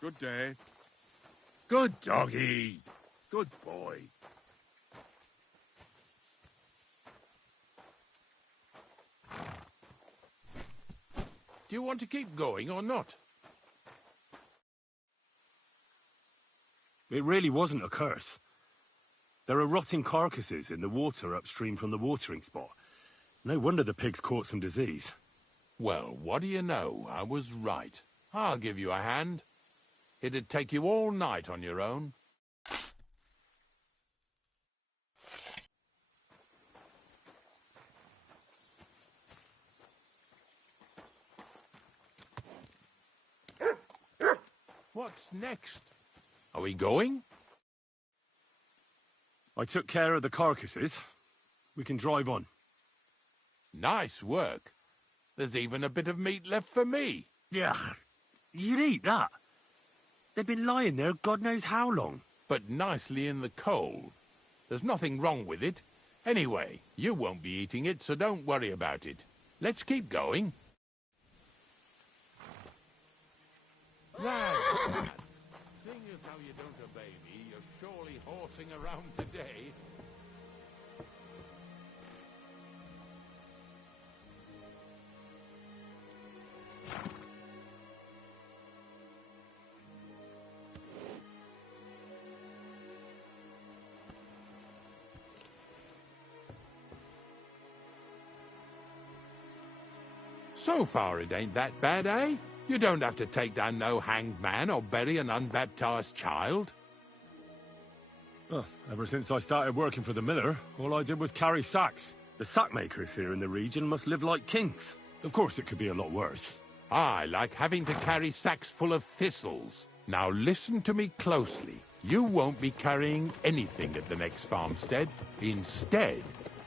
Good day. Good doggy. Good boy. Do you want to keep going or not? It really wasn't a curse. There are rotting carcasses in the water upstream from the watering spot. No wonder the pigs caught some disease. Well, what do you know? I was right. I'll give you a hand. It'd take you all night on your own. What's next? Are we going? I took care of the carcasses. We can drive on. Nice work. There's even a bit of meat left for me. Yeah, you'd eat that. They've been lying there God knows how long. But nicely in the cold. There's nothing wrong with it. Anyway, you won't be eating it, so don't worry about it. Let's keep going. Lads, seeing as how you don't obey me, you're surely horsing around today. So far it ain't that bad, eh? You don't have to take down no hanged man or bury an unbaptized child. Oh, ever since I started working for the miller, all I did was carry sacks. The sack makers here in the region must live like kings. Of course it could be a lot worse. I like having to carry sacks full of thistles. Now listen to me closely. You won't be carrying anything at the next farmstead. Instead,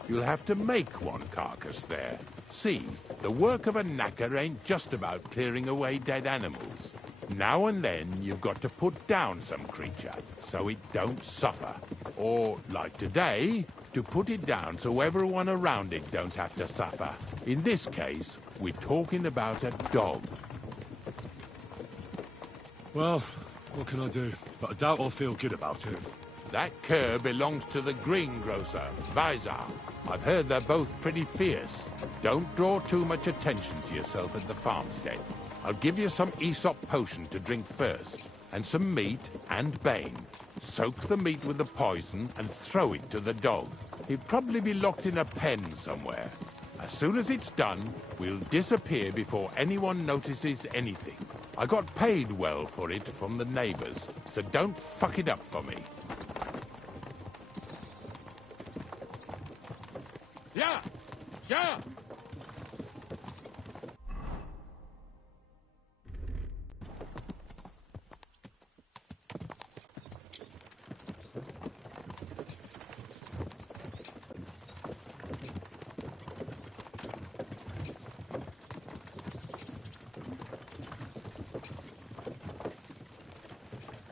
you'll have to make one carcass there. See, the work of a knacker ain't just about clearing away dead animals. Now and then you've got to put down some creature, so it don't suffer. Or, like today, to put it down so everyone around it don't have to suffer. In this case, we're talking about a dog. Well, what can I do? But I doubt I'll feel good about it. That cur belongs to the greengrocer, Vizar. I've heard they're both pretty fierce. Don't draw too much attention to yourself at the farmstead. I'll give you some Aesop potion to drink first, and some meat and bane. Soak the meat with the poison and throw it to the dog. He'll probably be locked in a pen somewhere. As soon as it's done, we'll disappear before anyone notices anything. I got paid well for it from the neighbors, so don't fuck it up for me. Yeah! Yeah!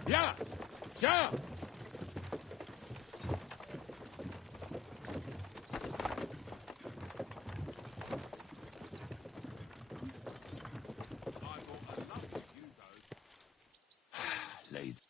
Yeah! Yeah! Lazy.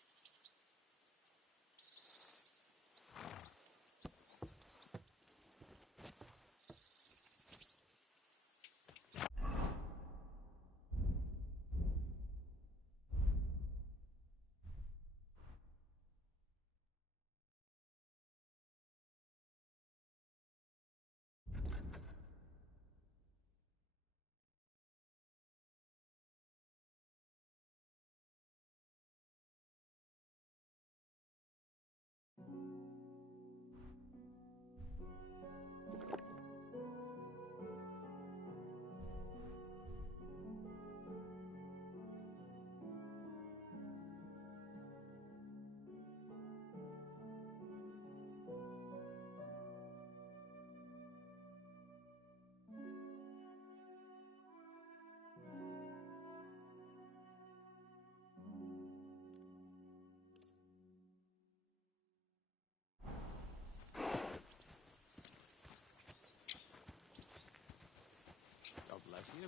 God bless you.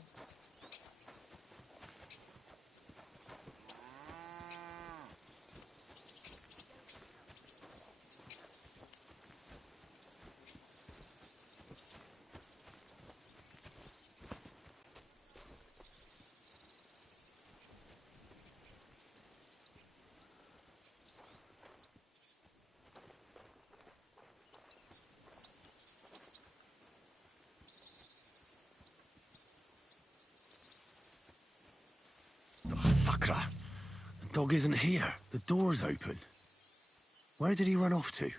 Sakra! The dog isn't here. The door's open. Where did he run off to?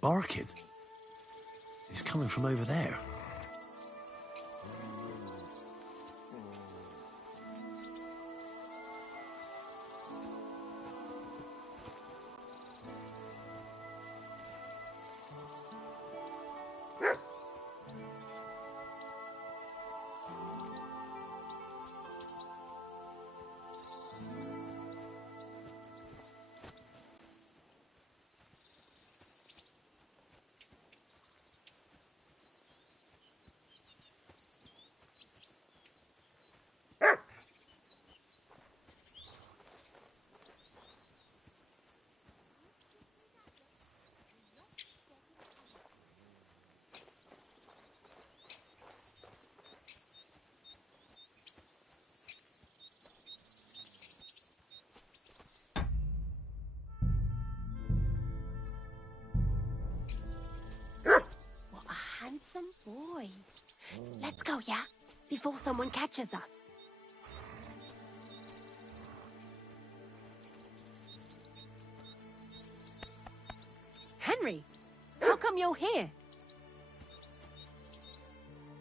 Barking? He's coming from over there. Handsome boy. Let's go, yeah? Before someone catches us. Henry, how come you're here?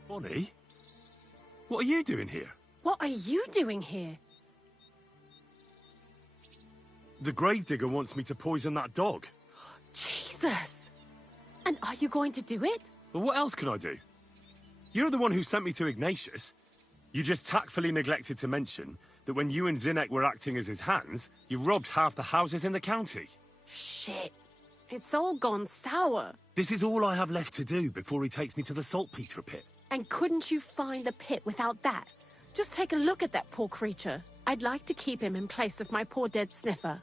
Bonnie? What are you doing here? What are you doing here? The gravedigger wants me to poison that dog. Jesus! And are you going to do it? But what else can I do? You're the one who sent me to Ignatius. You just tactfully neglected to mention that when you and Zinnek were acting as his hands, you robbed half the houses in the county. Shit. It's all gone sour. This is all I have left to do before he takes me to the saltpeter pit. And couldn't you find the pit without that? Just take a look at that poor creature. I'd like to keep him in place of my poor dead sniffer.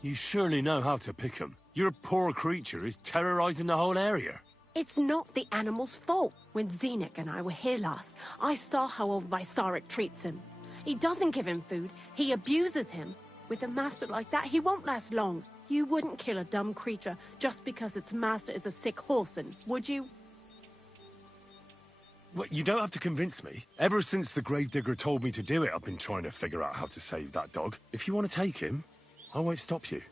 You surely know how to pick him. Your poor creature is terrorizing the whole area. It's not the animal's fault. When Zinnek and I were here last, I saw how old Vysarik treats him. He doesn't give him food, he abuses him. With a master like that, he won't last long. You wouldn't kill a dumb creature just because its master is a sick horseman, would you? Well, you don't have to convince me. Ever since the gravedigger told me to do it, I've been trying to figure out how to save that dog. If you want to take him, I won't stop you.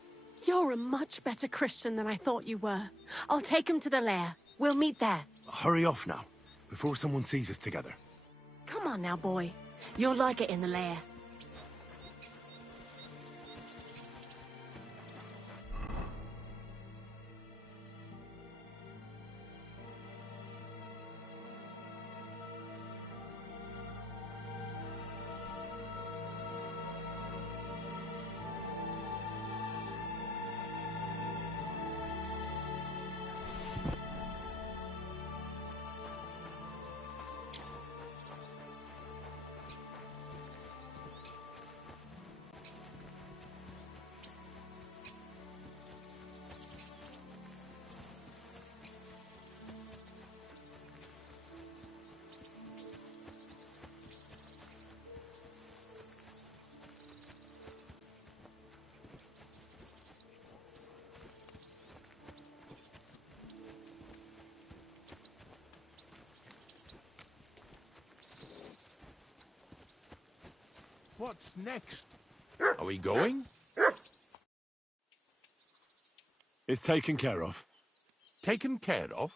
You're a much better Christian than I thought you were. I'll take him to the lair. We'll meet there. Hurry off now, before someone sees us together. Come on now, boy. You'll like it in the lair. What's next? Are we going? It's taken care of. Taken care of?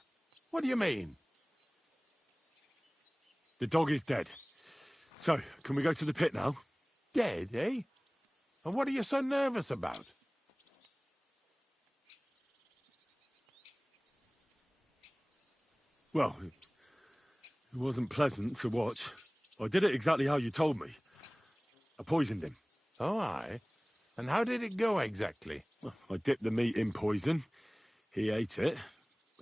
What do you mean? The dog is dead. So, can we go to the pit now? Dead, eh? And what are you so nervous about? Well, it wasn't pleasant to watch. I did it exactly how you told me. I poisoned him. Oh, aye. And how did it go exactly? Well, I dipped the meat in poison. He ate it,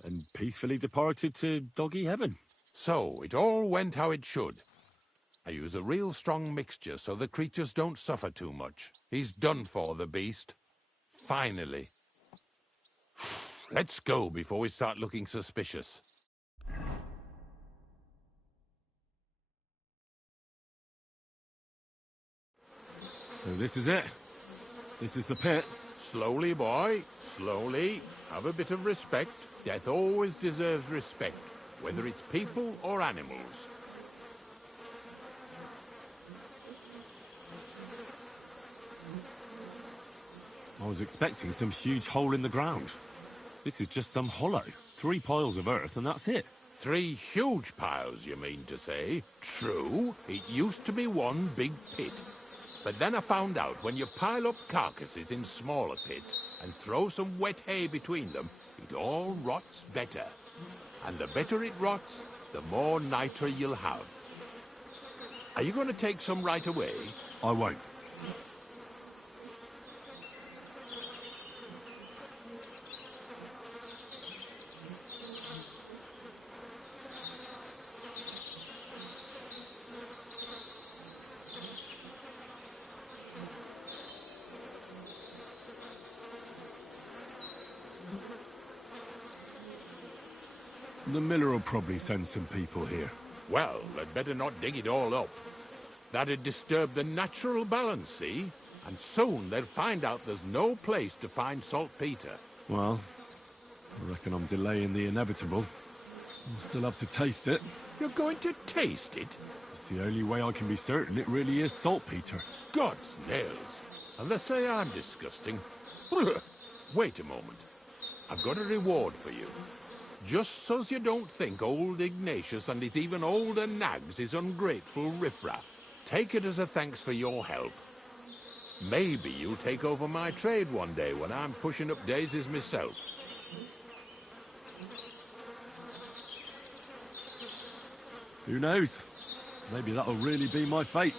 and peacefully departed to doggy heaven. So, it all went how it should. I use a real strong mixture so the creatures don't suffer too much. He's done for, the beast. Finally. Let's go before we start looking suspicious. So this is it. This is the pit. Slowly, boy. Slowly. Have a bit of respect. Death always deserves respect, whether it's people or animals. I was expecting some huge hole in the ground. This is just some hollow. 3 piles of earth and that's it. 3 huge piles, you mean to say? True, it used to be one big pit. But then I found out when you pile up carcasses in smaller pits and throw some wet hay between them, it all rots better. And the better it rots, the more nitra you'll have. Are you going to take some right away? I won't. The miller will probably send some people here. Well, they'd better not dig it all up. That'd disturb the natural balance, see? And soon they'd find out there's no place to find saltpeter. Well, I reckon I'm delaying the inevitable. I'll still have to taste it. You're going to taste it? It's the only way I can be certain it really is saltpeter. God's nails. And they say I'm disgusting. Wait a moment. I've got a reward for you. Just so's you don't think old Ignatius and his even older nags is ungrateful riffraff. Take it as a thanks for your help. Maybe you'll take over my trade one day when I'm pushing up daisies myself. Who knows? Maybe that'll really be my fate.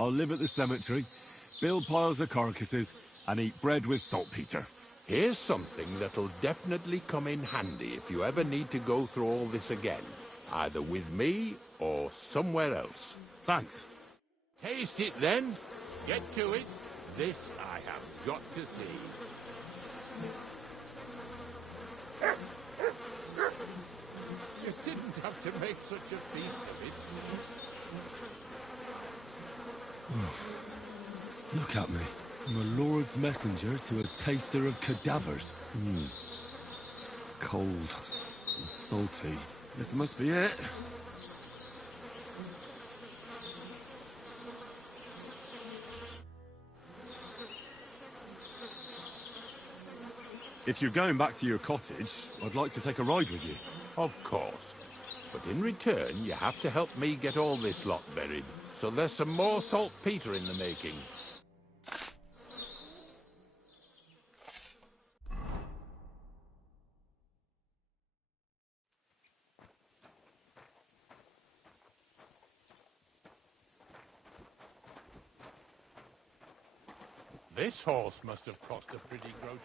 I'll live at the cemetery, build piles of carcasses, and eat bread with saltpeter. Here's something that'll definitely come in handy if you ever need to go through all this again. Either with me or somewhere else. Thanks. Taste it then. Get to it. This I have got to see. You didn't have to make such a feast of it. Look at me. I'm a lord's messenger to a taster of cadavers. Cold and salty. This must be it. If you're going back to your cottage, I'd like to take a ride with you. Of course. But in return, you have to help me get all this lot buried. So there's some more saltpeter in the making. This horse must have cost a pretty groschen.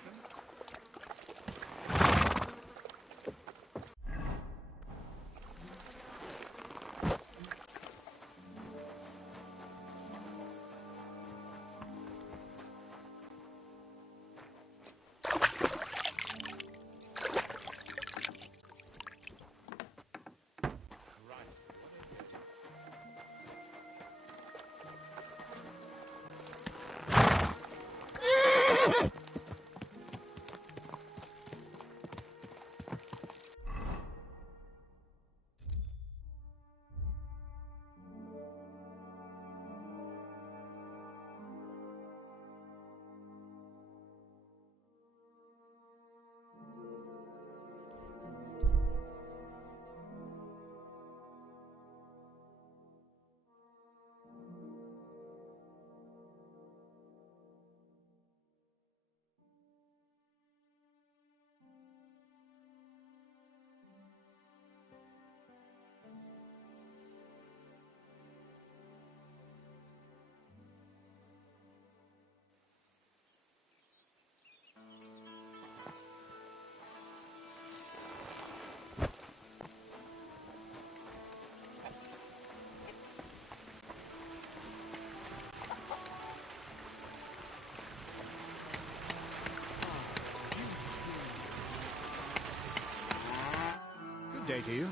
Good day to you.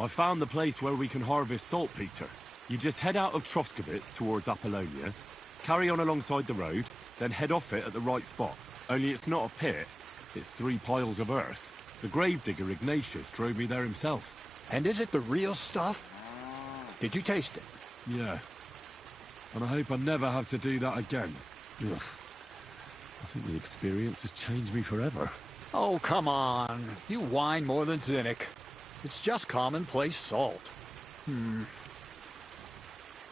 I found the place where we can harvest saltpeter. You just head out of Troskowitz towards Apollonia, carry on alongside the road, then head off it at the right spot. Only it's not a pit, it's 3 piles of earth. The gravedigger Ignatius drove me there himself. And is it the real stuff? Did you taste it? Yeah. And I hope I never have to do that again. Ugh. I think the experience has changed me forever. Oh, come on. You whine more than Zinnik. It's just commonplace salt.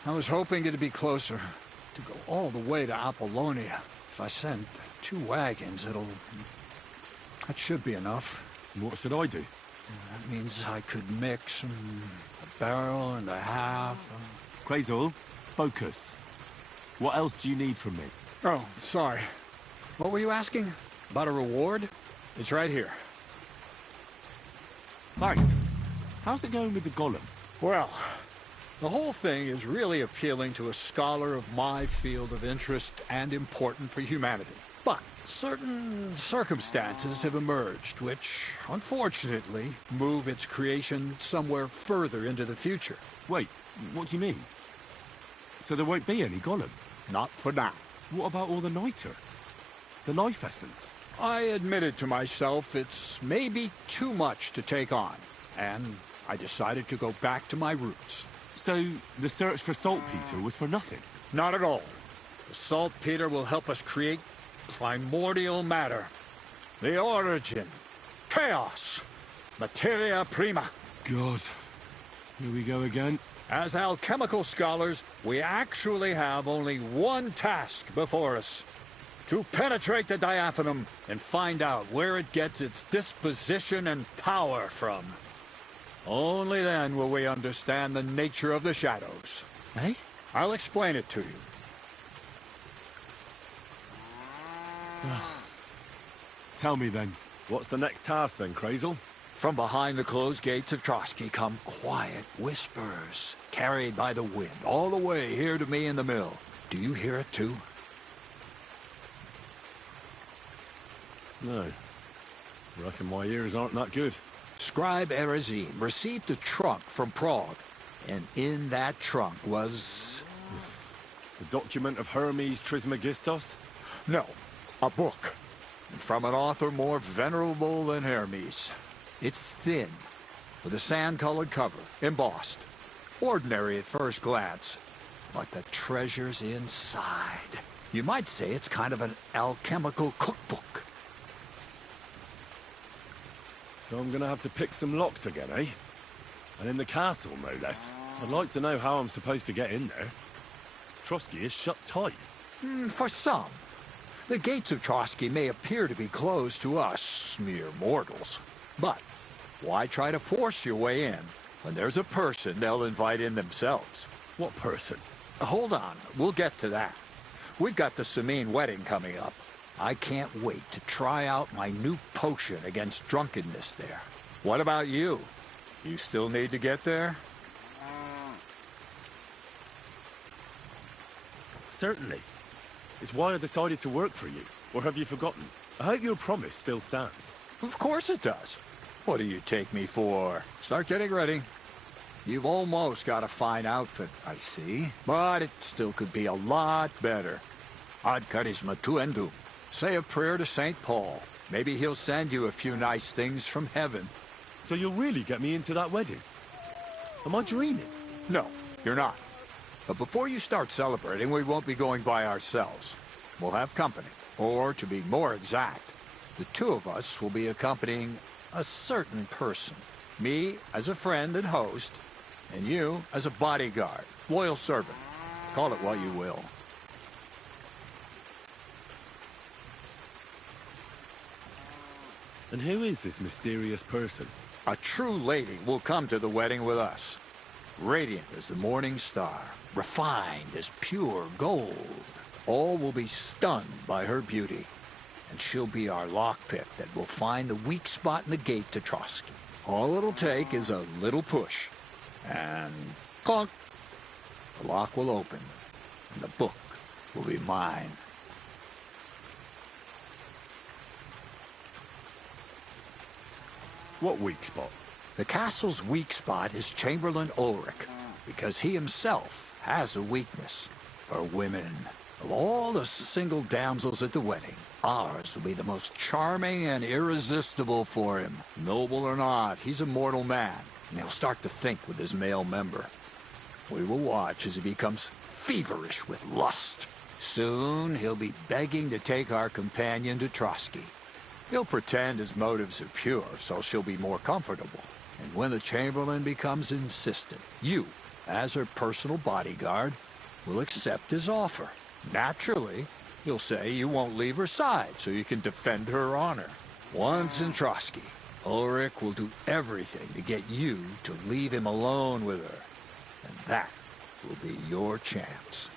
I was hoping it'd be closer. To go all the way to Apollonia. If I send 2 wagons, that should be enough. What should I do? That means I could mix a barrel and a half. Crazul, focus. What else do you need from me? Oh, sorry. What were you asking? About a reward? It's right here. Thanks. How's it going with the golem? Well, the whole thing is really appealing to a scholar of my field of interest and important for humanity. But certain circumstances have emerged which, unfortunately, move its creation somewhere further into the future. Wait, what do you mean? So there won't be any golem? Not for now. What about all the niter? The life essence? I admitted to myself it's maybe too much to take on, and I decided to go back to my roots. So the search for saltpeter was for nothing? Not at all. The saltpeter will help us create primordial matter. The origin. Chaos. Materia prima. God. Here we go again. As alchemical scholars, we actually have only one task before us. To penetrate the diaphanum and find out where it gets its disposition and power from. Only then will we understand the nature of the shadows. Eh? I'll explain it to you. Tell me then, what's the next task then, Crazul? From behind the closed gates of Trotsky come quiet whispers, carried by the wind, all the way here to me in the mill. Do you hear it too? No. Reckon my ears aren't that good. Scribe Erezim received a trunk from Prague, and in that trunk was... The document of Hermes Trismegistos? No, a book. And from an author more venerable than Hermes. It's thin, with a sand-colored cover, embossed. Ordinary at first glance, but the treasure's inside. You might say it's kind of an alchemical cookbook. So I'm gonna have to pick some locks again, eh? And in the castle, no less. I'd like to know how I'm supposed to get in there. Trotsky is shut tight. For some. The gates of Trotsky may appear to be closed to us, mere mortals. But why try to force your way in when there's a person they'll invite in themselves? What person? Hold on, we'll get to that. We've got the Samine wedding coming up. I can't wait to try out my new potion against drunkenness there. What about you? You still need to get there? Certainly. It's why I decided to work for you. Or have you forgotten? I hope your promise still stands. Of course it does. What do you take me for? Start getting ready. You've almost got a fine outfit, I see. But it still could be a lot better. Ad charisma tuendum. Say a prayer to St. Paul. Maybe he'll send you a few nice things from heaven. So you'll really get me into that wedding? Am I dreaming? No, you're not. But before you start celebrating, we won't be going by ourselves. We'll have company. Or, to be more exact, the 2 of us will be accompanying a certain person. Me as a friend and host, and you as a bodyguard, loyal servant. Call it what you will. And who is this mysterious person? A true lady will come to the wedding with us. Radiant as the morning star, refined as pure gold. All will be stunned by her beauty. And she'll be our lockpick that will find the weak spot in the gate to Trotsky. All it'll take is a little push. And clunk! The lock will open, and the book will be mine. What weak spot? The castle's weak spot is Chamberlain Ulrich, because he himself has a weakness for women. Of all the single damsels at the wedding, ours will be the most charming and irresistible for him. Noble or not, he's a mortal man, and he'll start to think with his male member. We will watch as he becomes feverish with lust. Soon, he'll be begging to take our companion to Trotsky. He'll pretend his motives are pure, so she'll be more comfortable. And when the Chamberlain becomes insistent, you, as her personal bodyguard, will accept his offer. Naturally, you'll say you won't leave her side so you can defend her honor. Once in Trotsky, Ulrich will do everything to get you to leave him alone with her. And that will be your chance.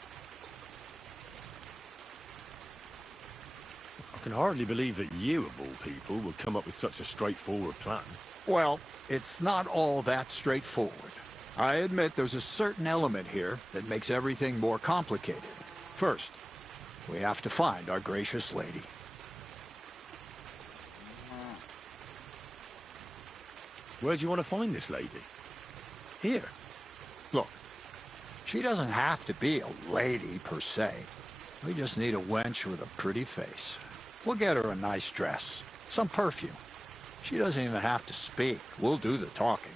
I can hardly believe that you, of all people, would come up with such a straightforward plan. Well, it's not all that straightforward. I admit there's a certain element here that makes everything more complicated. First, we have to find our gracious lady. Where do you want to find this lady? Here. Look, she doesn't have to be a lady, per se. We just need a wench with a pretty face. We'll get her a nice dress, some perfume. She doesn't even have to speak. We'll do the talking.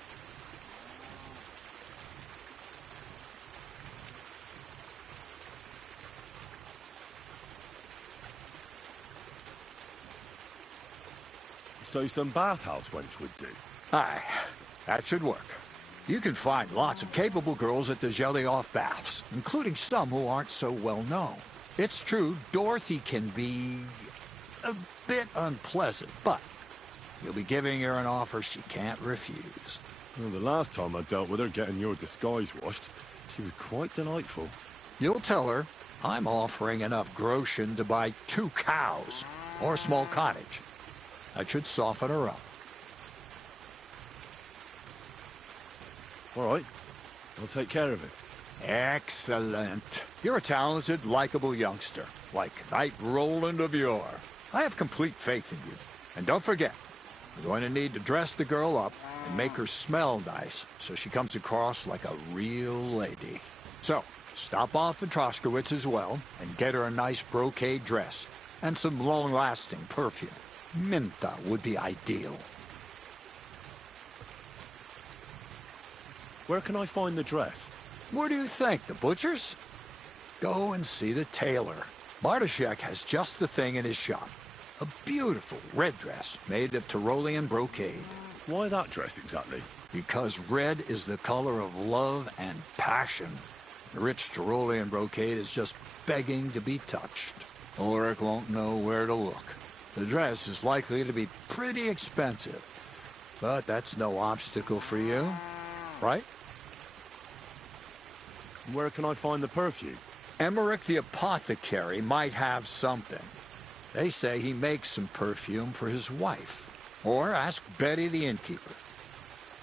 So some bathhouse wench would do. Aye, that should work. You can find lots of capable girls at the Gelioff baths, including some who aren't so well known. It's true, Dorothy can be a bit unpleasant, but you'll be giving her an offer she can't refuse. Well, the last time I dealt with her getting your disguise washed, she was quite delightful. You'll tell her I'm offering enough groschen to buy 2 cows or a small cottage. That should soften her up. All right, I'll take care of it. Excellent. You're a talented, likable youngster, like Knight Roland of yore. I have complete faith in you. And don't forget, you're going to need to dress the girl up and make her smell nice so she comes across like a real lady. So, stop off at Troskowitz as well and get her a nice brocade dress and some long-lasting perfume. Mintha would be ideal. Where can I find the dress? Where do you think? The butcher's? Go and see the tailor. Bartoszek has just the thing in his shop. A beautiful red dress made of Tyrolean brocade. Why that dress exactly? Because red is the color of love and passion. Rich Tyrolean brocade is just begging to be touched. Ulrich won't know where to look. The dress is likely to be pretty expensive. But that's no obstacle for you, right? Where can I find the perfume? Emmerich the apothecary might have something. They say he makes some perfume for his wife. Or ask Betty the innkeeper.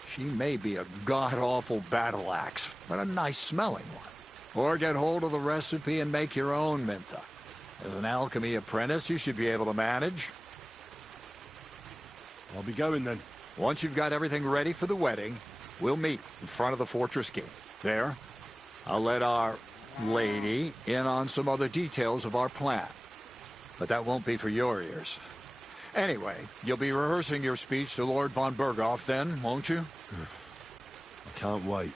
She may be a god-awful battle axe, but a nice-smelling one. Or get hold of the recipe and make your own Mintha. As an alchemy apprentice, you should be able to manage. I'll be going then. Once you've got everything ready for the wedding, we'll meet in front of the fortress gate. There, I'll let our lady in on some other details of our plan. But that won't be for your ears. Anyway, you'll be rehearsing your speech to Lord von Berghoff then, won't you? I can't wait.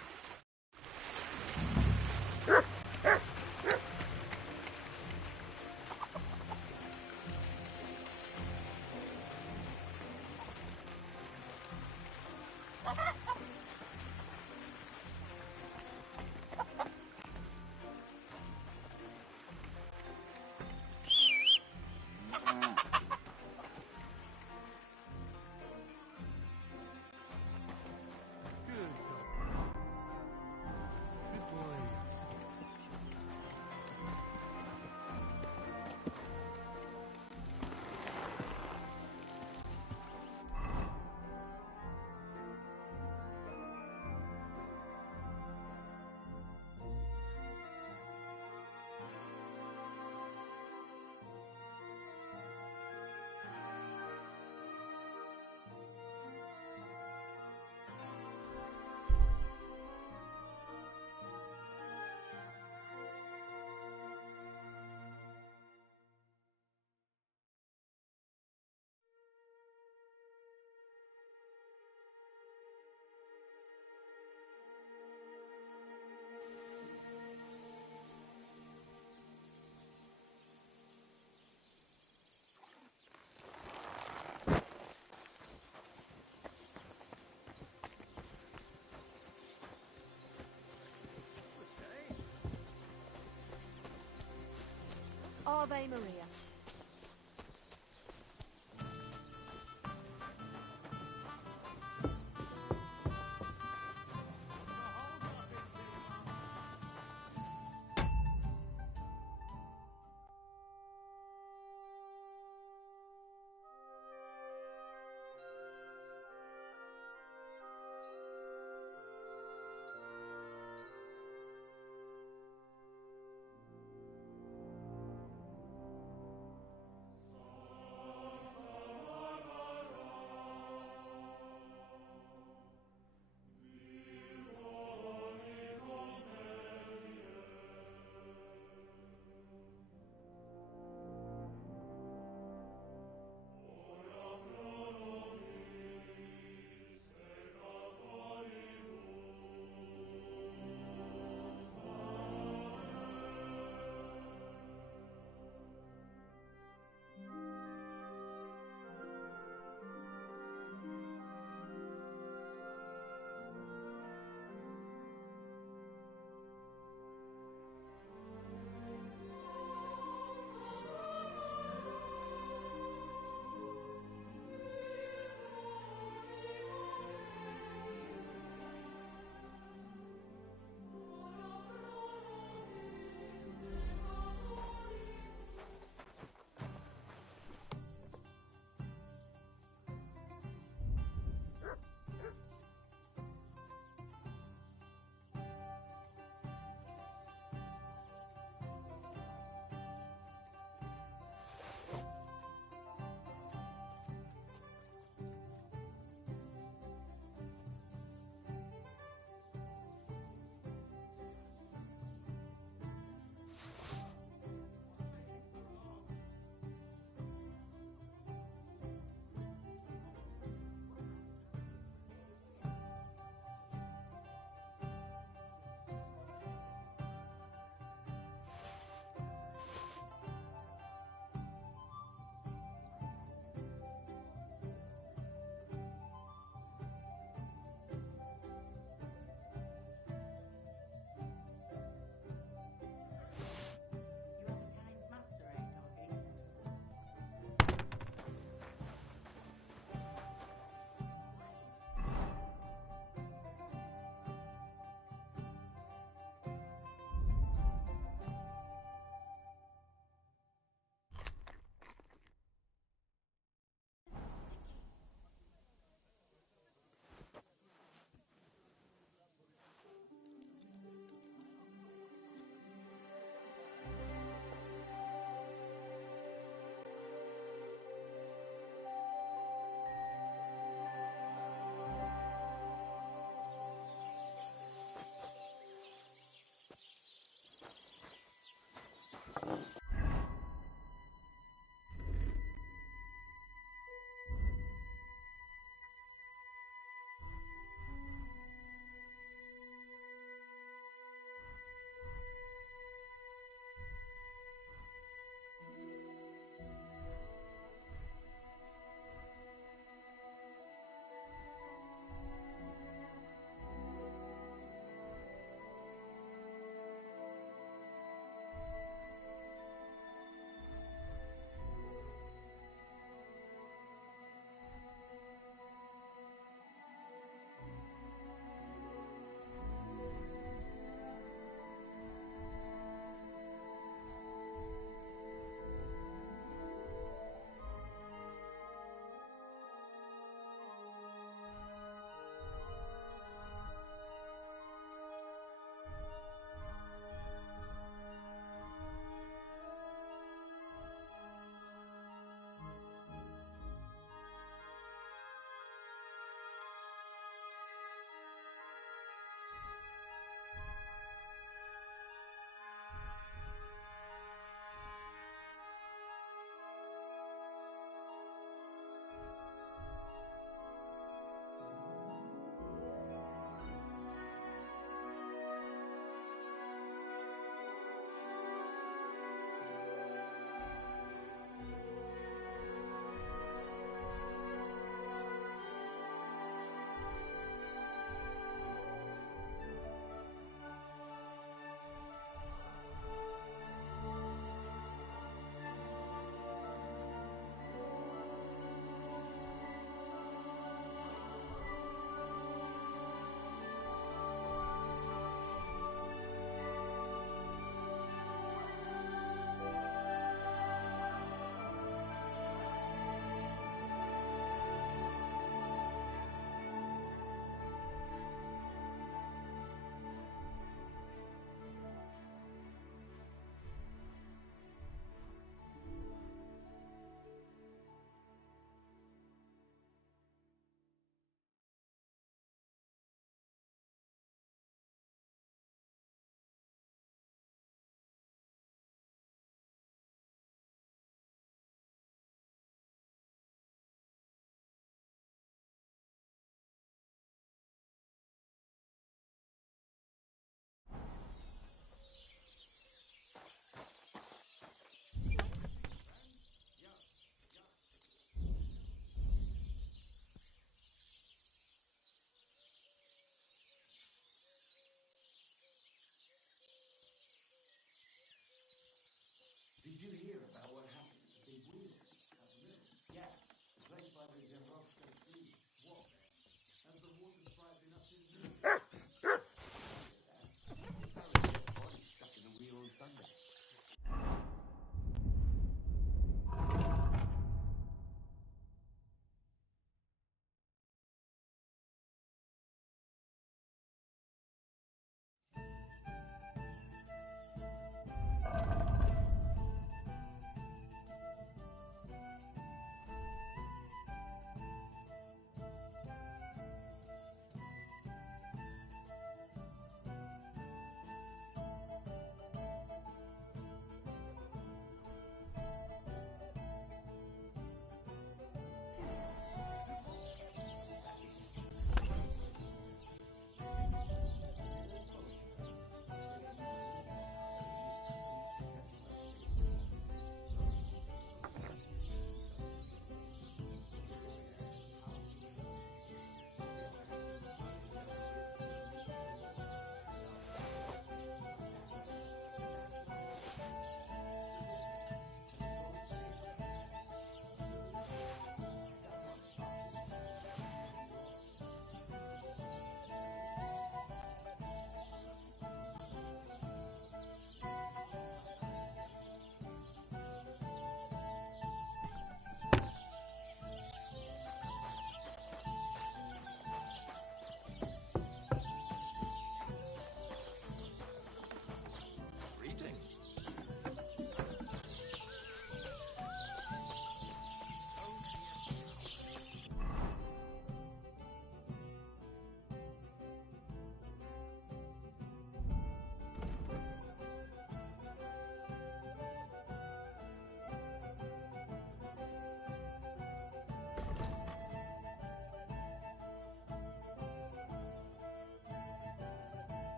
Ave Maria.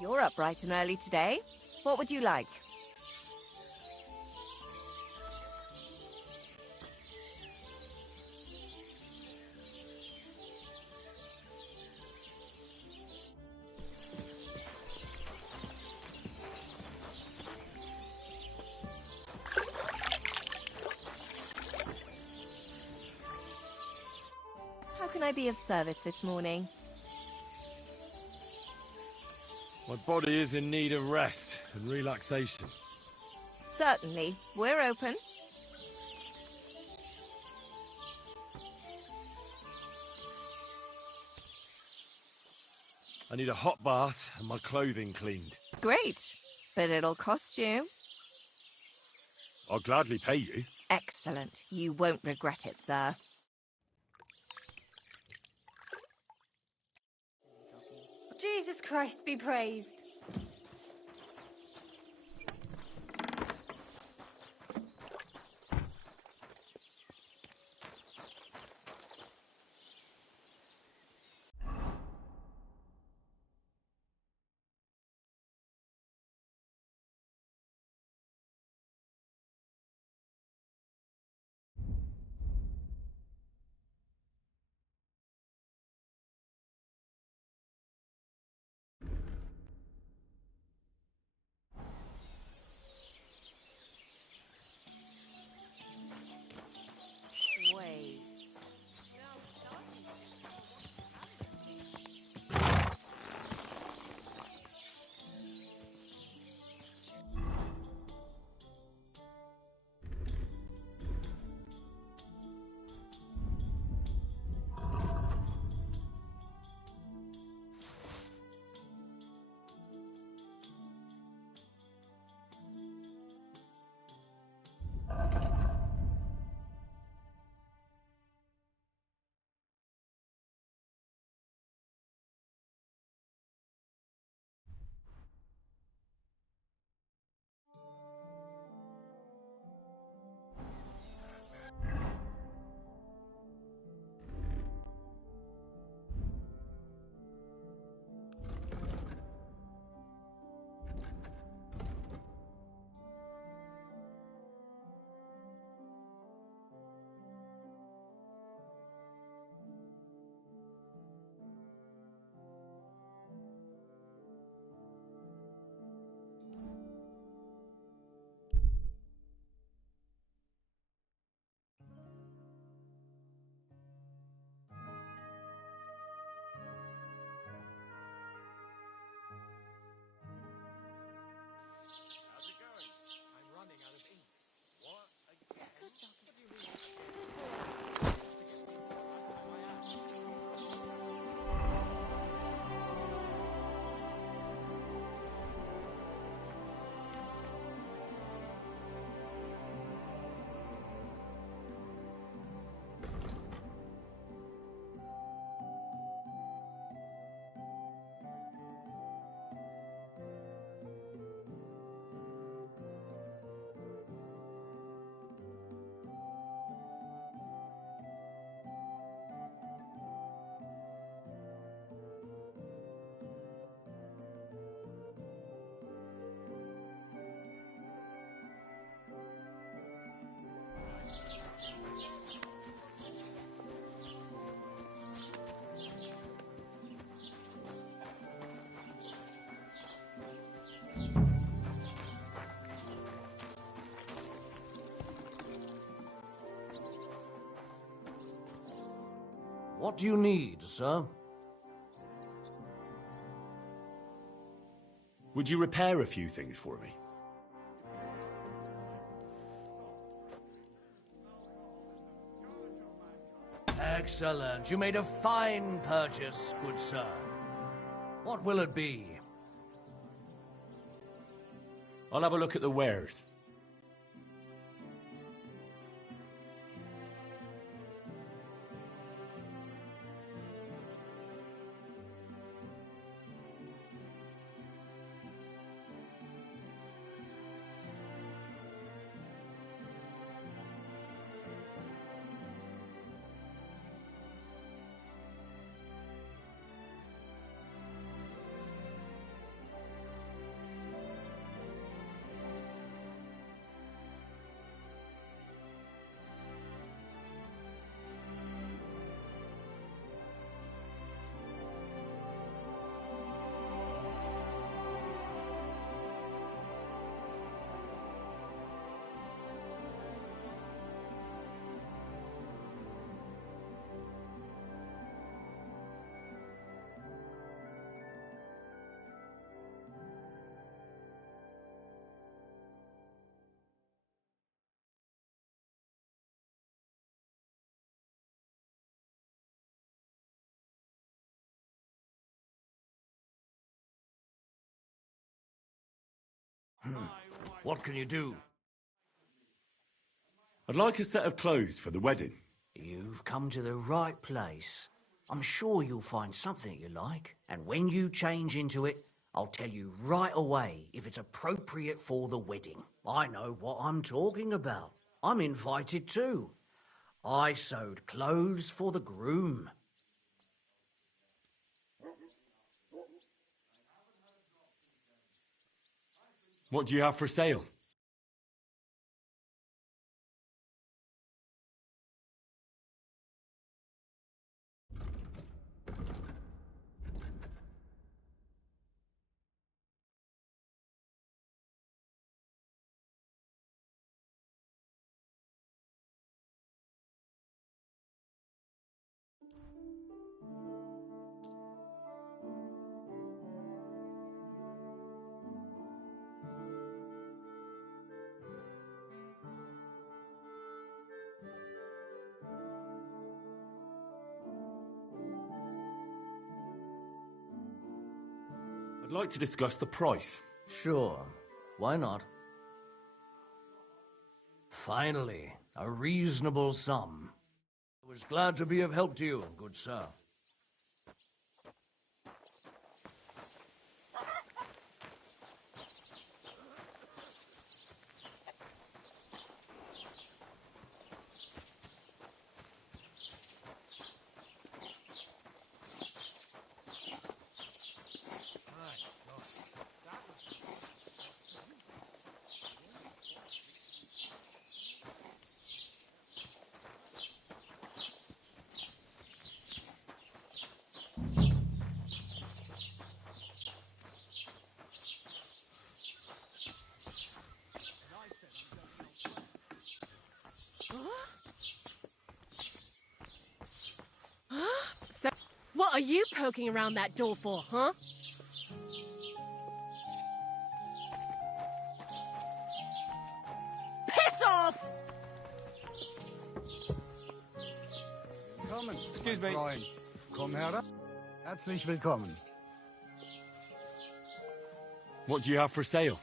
You're up bright and early today. What would you like? How can I be of service this morning? My body is in need of rest and relaxation. Certainly. We're open. I need a hot bath and my clothing cleaned. Great. But it'll cost you. I'll gladly pay you. Excellent. You won't regret it, sir. Jesus Christ be praised. Wait. What do you need, sir? Would you repair a few things for me? Excellent. You made a fine purchase, good sir. What will it be? I'll have a look at the wares. What can you do? I'd like a set of clothes for the wedding. You've come to the right place. I'm sure you'll find something you like, and when you change into it, I'll tell you right away if it's appropriate for the wedding. I know what I'm talking about. I'm invited too. I sewed clothes for the groom. What do you have for sale? I'd like to discuss the price. Sure, why not? Finally, a reasonable sum. I was glad to be of help to you, good sir. So, what are you poking around that door for, huh? Piss off! Willkommen, mein Freund. Komm heran. Herzlich willkommen. What do you have for sale?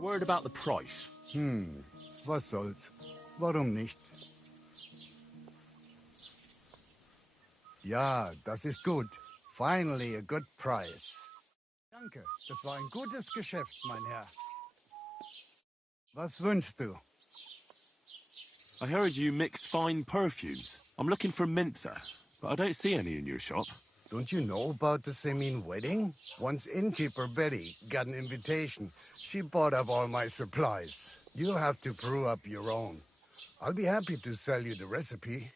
Word about the price. Was soll's? Warum nicht? Ja, das ist gut. Finally a good price. Danke, das war ein gutes Geschäft, mein Herr. Was wünschst du? I heard you mix fine perfumes. I'm looking for mentha, but I don't see any in your shop. Don't you know about the Semin wedding? Once innkeeper Betty got an invitation. She bought up all my supplies. You'll have to brew up your own. I'll be happy to sell you the recipe.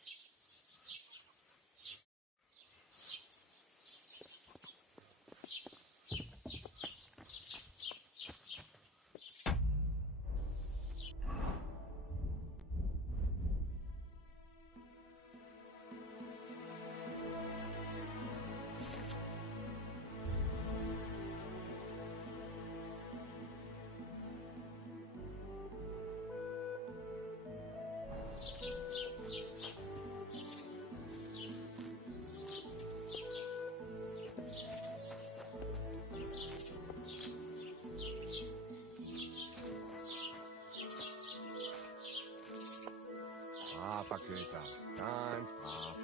Faküta. Ganz brav.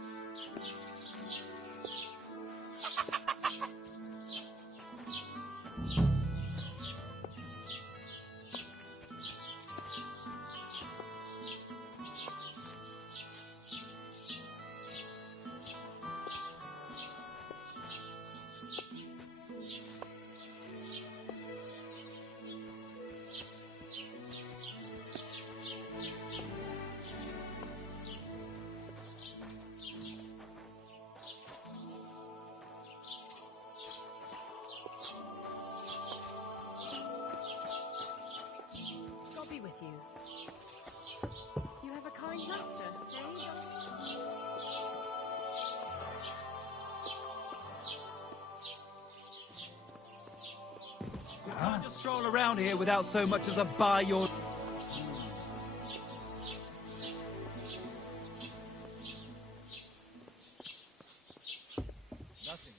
God be with you. You have a kind master, eh? You can't just stroll around here without so much as a buy your... Nothing.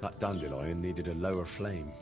That dandelion needed a lower flame.